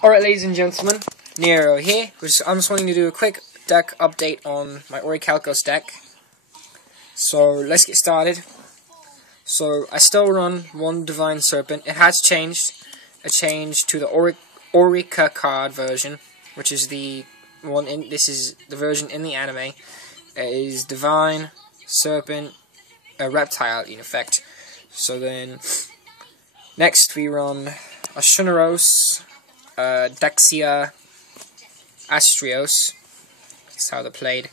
Alright, ladies and gentlemen, Nero here. I'm just wanting to do a quick deck update on my Orichalcos deck. So, let's get started. So, I still run one Divine Serpent. It has changed. A change to the Orichalcos card version, which is the one in, this is the version in the anime. It is Divine Serpent, a reptile in effect. So then, next we run a Shuneros, Dexia, Astrios. That's how they're played.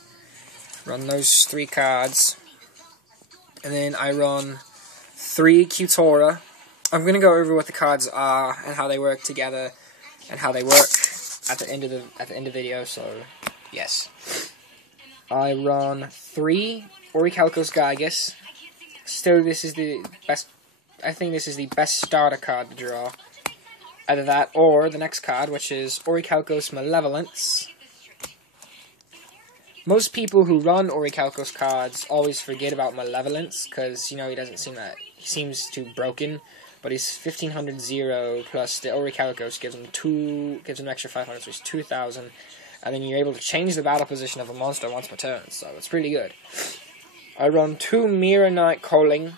Run those 3 cards. And then I run 3 Cutora. I'm going to go over what the cards are and how they work together and how they work at the end of the video, so yes. I run 3 Orichalcos Gygus. Still, this is the best. I think this is the best starter card to draw. Either that or the next card, which is Orichalcos Malevolence. Most people who run Orichalcos cards always forget about Malevolence because, you know, he seems too broken. But he's 1500 0 plus the Orichalcos gives him an extra 500, so he's 2000. And then you're able to change the battle position of a monster once per turn, so it's pretty good. I run 2 Mirror Knight Calling,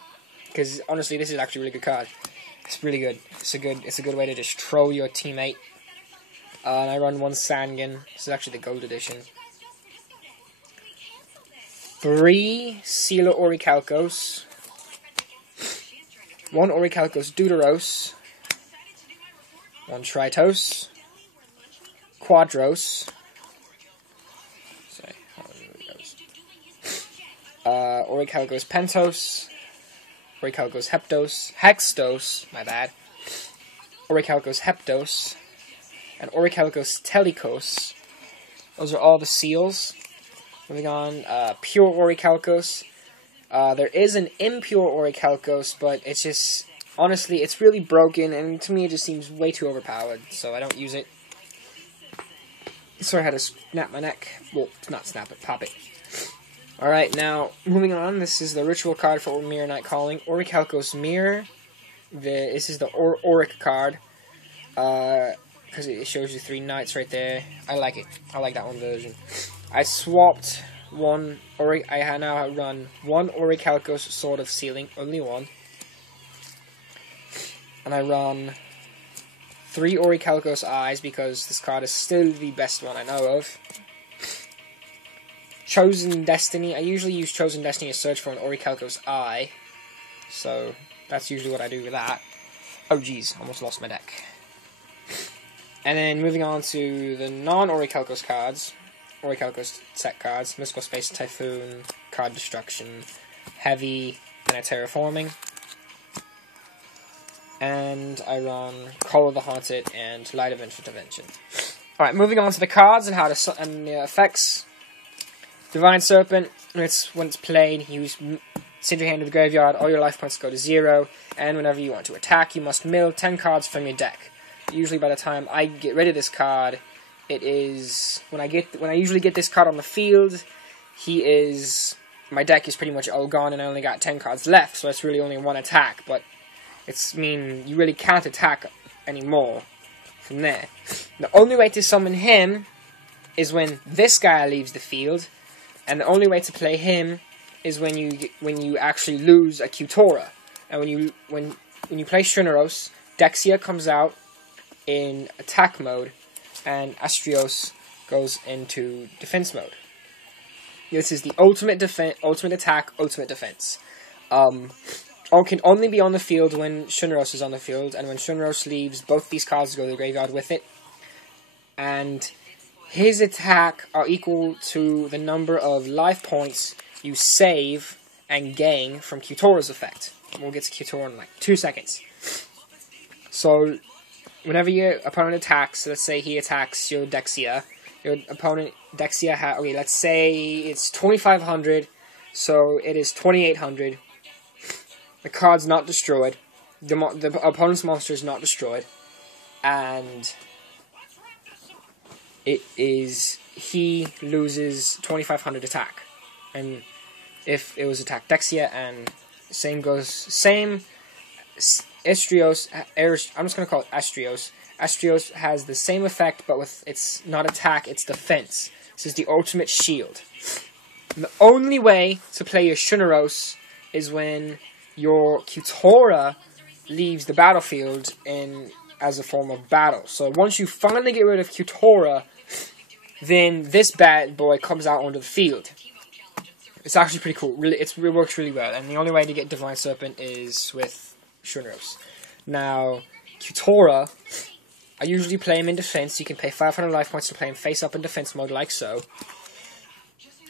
because honestly this is actually a really good card. It's really good. It's a good way to just troll your teammate. And I run 1 Sangan. This is actually the gold edition. 3 Sealer Orichalcos. 1 Orichalcos Deuteros. 1 Tritos. Quadros. Sorry, Orichalcos Pentos. Orichalcos Hextos, my bad. Orichalcos Heptos. And Orichalcos Telikos. Those are all the seals. Moving on, Pure Orichalcos. There is an impure Orichalcos, but it's just, honestly, it's really broken, and to me it just seems way too overpowered, so I don't use it. Sorry, I had to snap my neck. Well, not snap it, pop it. Alright, now, moving on, this is the ritual card for Mirror Knight Calling. Orichalcos Mirror. This is the Auric card, because it shows you 3 knights right there. I like it. I like that one version. I swapped I now run 1 Orichalcos Sword of Sealing, only 1. And I run 3 Orichalcos Eyes, because this card is still the best one I know of. Chosen Destiny. I usually use Chosen Destiny to search for an Orichalcos Eye. So, that's usually what I do with that. Oh jeez, almost lost my deck. And then moving on to the non-Orichalcos cards. Orichalcos set cards, Mystical Space Typhoon, Card Destruction, Heavy, and a Terraforming. And I run Call of the Haunted and Light of Intervention. Alright, moving on to the cards and how and the effects. Divine Serpent, when it's played, you send your hand to the graveyard, all your life points go to 0, and whenever you want to attack, you must mill 10 cards from your deck. Usually by the time I get rid of this card, it is when I usually get this card on the field, my deck is pretty much all gone and I only got 10 cards left, so it's really only 1 attack, but you really can't attack anymore from there. The only way to summon him is when this guy leaves the field, and the only way to play him is when you actually lose a Cutora. And when you play Shuneros, Dexia comes out in attack mode, and Astrios goes into defense mode. This is the ultimate attack, ultimate defense. Can only be on the field when Shuneros is on the field, and when Shuneros leaves, both these cards go to the graveyard with it. And his attack are equal to the number of life points you save and gain from Cutora's effect. We'll get to Cutora in like 2 seconds. So, whenever your opponent attacks, let's say he attacks your Dexia, your opponent Dexia okay, let's say it's 2500, so it is 2800. The card's not destroyed. The opponent's monster is not destroyed, and he loses 2500 attack. And if it was attack Dexia, and same Astrios, I'm just going to call it Astrios, Astrios has the same effect, but with it's not attack, it's defense. This is the ultimate shield. And the only way to play your Shunaros is when your Kutora leaves the battlefield as a form of battle. So once you finally get rid of Kutora, then this bad boy comes out onto the field. It's actually pretty cool. It works really well. And the only way to get Divine Serpent is with Shunaros. Now, Kutora, I usually play him in defense. You can pay 500 life points to play him face up in defense mode, like so.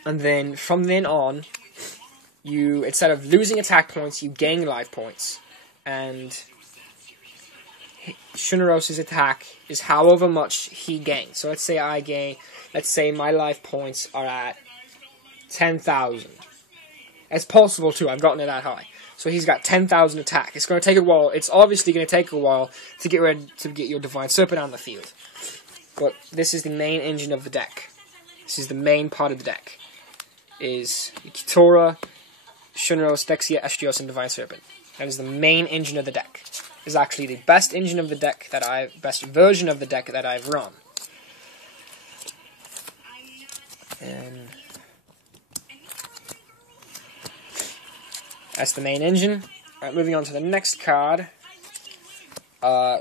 And then, from then on, you, instead of losing attack points, you gain life points. And Shunaros' attack is however much he gains. So let's say my life points are at 10,000. It's possible too, I've gotten it that high. So he's got 10,000 attack. It's going to take a while. It's obviously going to take a while to get your Divine Serpent on the field. But this is the main engine of the deck. This is the main part of the deck. Is Kutora, Shunaros, Dexia, Astrios, and Divine Serpent. That is the main engine of the deck. It's actually the best engine of the deck best version of the deck that I've run. And that's the main engine. Alright, moving on to the next card,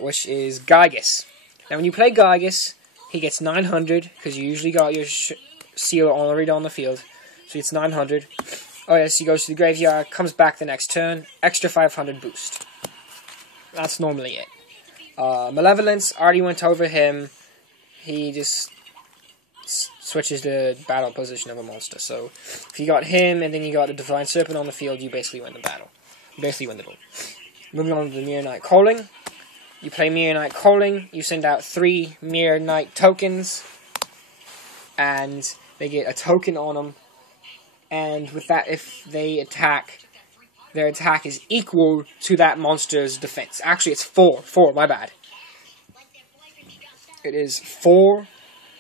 which is Gygus. Now, when you play Gygus, he gets 900, because you usually got your seal already on the field. So it's 900. Oh yes, he goes to the graveyard, comes back the next turn, extra 500 boost. That's normally it. Malevolence, already went over him. He just switches the battle position of a monster. So, if you got him, and then you got a Divine Serpent on the field, you basically win the battle. You basically win the duel. Moving on to the Mirror Knight Calling. You play Mirror Knight Calling, you send out 3 Mirror Knight tokens, and they get a token on them. And with that, if they attack, their attack is equal to that monster's defense. Actually, it's 4, my bad. It is 4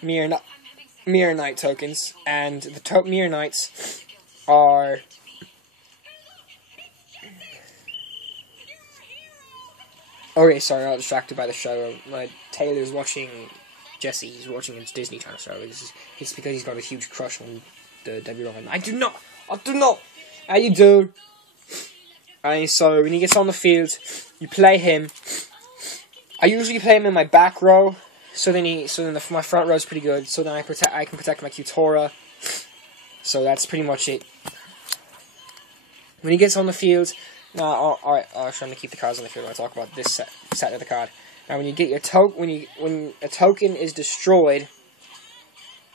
Mirror Knight tokens, and the Mirror Knights are... Okay, sorry, I got distracted by the show. My Taylor's watching Jesse. He's watching his Disney Channel show. It's because he's got a huge crush on the Debbie Ryan. I do not! How you do? And so, when he gets on the field, you play him. I usually play him in my back row. So then my front row is pretty good. So then I can protect my Kutora. So that's pretty much it. When he gets on the field, alright, I'm trying to keep the cards on the field when I talk about this set of the card. Now, when you get your when a token is destroyed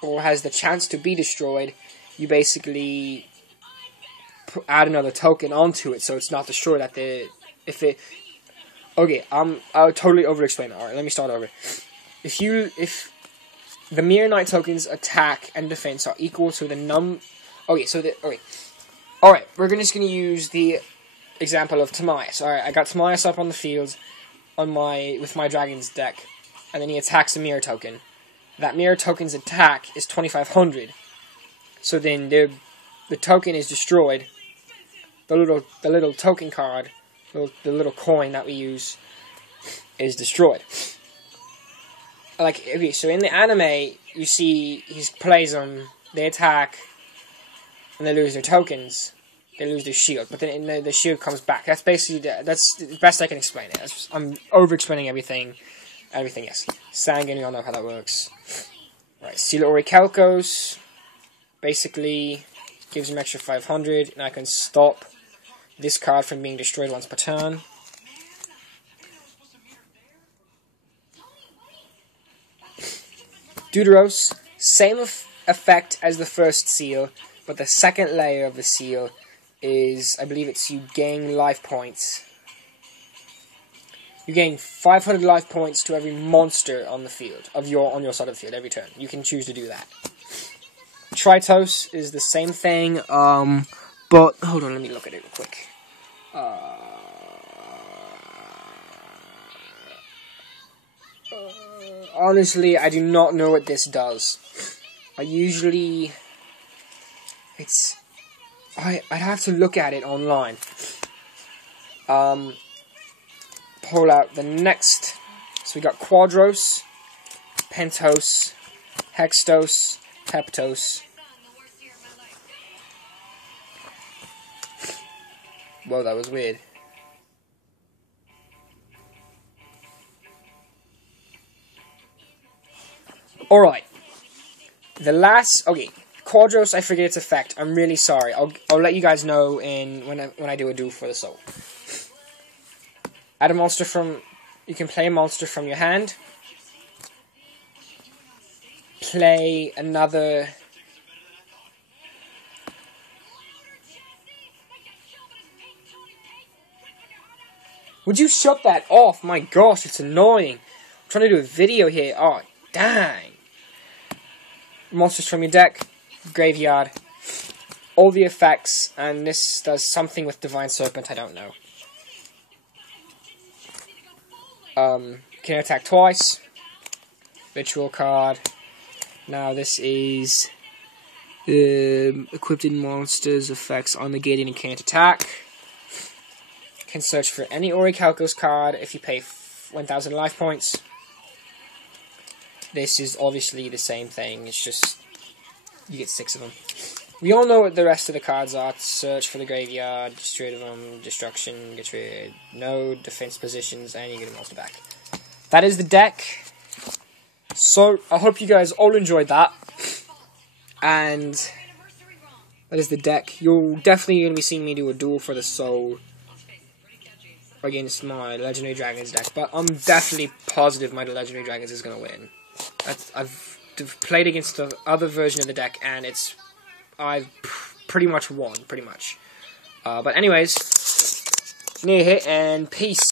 or has the chance to be destroyed, you basically add another token onto it, so it's not destroyed at the Okay, I'll totally over-explain it. Alright, let me start over. If the Mirror Knight tokens attack and defense are equal to the Alright, we're just gonna use the example of Timaeus. Alright, I got Timaeus up on the field with my Dragon's deck, and then he attacks the Mirror token. That Mirror token's attack is 2,500. So then the token is destroyed. The little token card, the little coin that we use, is destroyed. Like, okay, so in the anime, you see he plays them, they attack, and they lose their tokens. They lose their shield, but then the shield comes back. That's basically that's the best I can explain it. I'm over-explaining everything. Yes. Sanguine, you all know how that works. Right, Seal Orichalcos basically gives him extra 500, and I can stop this card from being destroyed once per turn. Deuteros, same effect as the first seal, but the second layer of the seal is, I believe it's you gain life points. You gain 500 life points to every monster on the field, on your side of the field, every turn. You can choose to do that. Tritos is the same thing, but, hold on, let me look at it real quick. Honestly, I do not know what this does. I'd have to look at it online. Pull out the next So we got Quadros, Pentos, Hextos, Peptos. Whoa, that was weird. Alright. The last... Okay. Quadros, I forget its effect. I'm really sorry. I'll let you guys know when I do a duel for the soul. Add a monster from... You can play a monster from your hand. Play another... Would you shut that off? My gosh, it's annoying. I'm trying to do a video here. Oh, dang. Monsters from your deck. Graveyard. All the effects. And this does something with Divine Serpent. I don't know. Can attack twice. Ritual card. Now this is... equipped in monsters. Effects on negating and can't attack. Can search for any Orichalcos card if you pay 1,000 life points. This is obviously the same thing, it's just you get 6 of them. We all know what the rest of the cards are. Search for the graveyard, get rid of them, destruction, get rid, no defense positions, and you get a monster back. That is the deck. So, I hope you guys all enjoyed that. And that is the deck. You're definitely going to be seeing me do a duel for the soul against my Legendary Dragons deck, but I'm definitely positive my Legendary Dragons is going to win. I've played against the other version of the deck, and I've pretty much won, pretty much. But anyways, near hit, and peace.